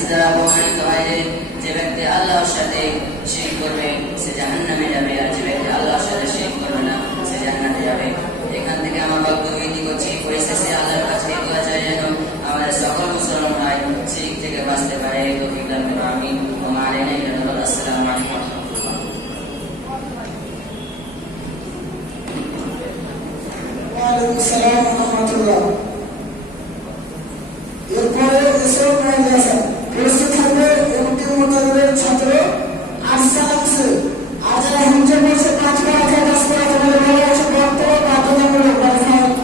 হাদিস দ্বারা প্রমাণিত হয় যে ব্যক্তি আল্লাহর সাথে শিরক করবে সে জাহান্নামে যাবে, আর যে ব্যক্তি আল্লাহর সাথে শিরক করবে না সে জান্নাতে যাবে। এখান থেকে আমার বক্তব্য ইতি করছি, পরিশেষে আল্লাহর কাছে দোয়া চাই যেন আমাদের সকল মুসলমান ভাই শিরক থেকে বাঁচতে পারে। তৌফিক দান করুন, আমিন। ওয়া আলাইনা ইল্লাল্লাহ। আসসালামু আলাইকুম ওয়া রাহমাতুল্লাহ। ওয়া আলাইকুম আসসালাম ওয়া রাহমাতুল্লাহ। এরপরে এসব মাদ্রাসা প্রস্তুত থাকবে এবং মোতাবেক ছাত্র আরসা আছে, আর যারা হিংসা করছে 5 পড়া 10 পড়া বলে বলা আছে বক্তব্য বাধ্যতামূলক বাধ্যতামূলক।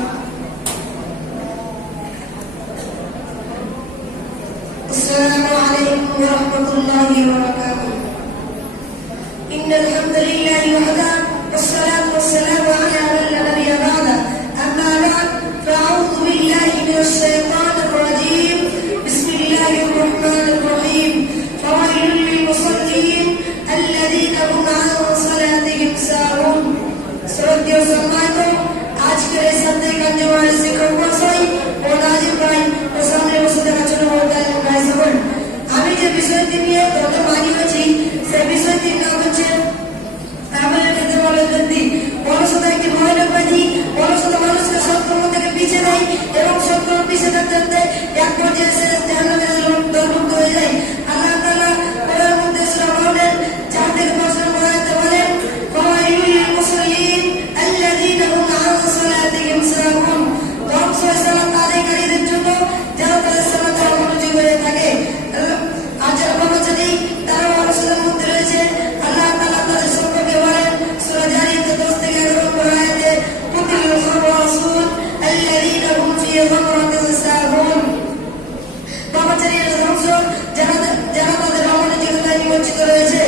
السلام عليكم ورحمة الله وبركاته. إن الحمد لله وحده والصلاة والسلام على من لا نبي بعده. أما بعد فأعوذ بالله من الشيطان الرجيم. بسم الله الرحمن الرحيم. فويل للمصلين الذين هم عن صلاتهم ساهون. শ্রদ্ধেয় সম্মানিত আজকের এই সন্ধ্যে কার্যক্রমের শিক্ষক মহাশয় ও নাজিম ভাই ও সামনে বসে থাকার জন্য ভাই সকল, আমি যে বিষয়টি নিয়ে তত মানিয়েছি সেই বিষয়টির নাম হচ্ছে আমাদের ক্ষেত্রে অলসতা। অলসতা একটি ভয়ানক ব্যাধি। অলসতা মানুষকে সৎকর্ম থেকে পিছিয়ে দেয় এবং সৎকর্ম পিছিয়ে থাকতে এক পর্যায়ে সে জাহান্নামের দলভুক্ত হয়ে যায়। আল্লাহ তাআলা কোরআনের মধ্যে সূরা মাউনের 4 থেকে 5 নম্বর আয়াতে বলেন, ফাওয়াইলুল লিল মুসাল্লিন আল্লাযীনা হুম আন সালাতিহিম সাহুন। ধ্বংস হয় সালাত আদায়কারীদের জন্য যারা তাদের সালাতে অমনোযোগী হয়ে থাকে। আর যারা কর্মচারী তারা অলসতার মধ্যে রয়েছে। আল্লাহ তাআলা তাদের সম্পর্কে বলেন সূরা জারিয়াত 10 থেকে 11 নম্বর আয়াতে, কুতিল খাওয়াসুন আল্লাযীনা হুম ফি গমরাতিন সাহুন। কর্মচারীরা ধ্বংস যারা তাদের অমনোযোগিতায় নিমজ্জিত রয়েছে।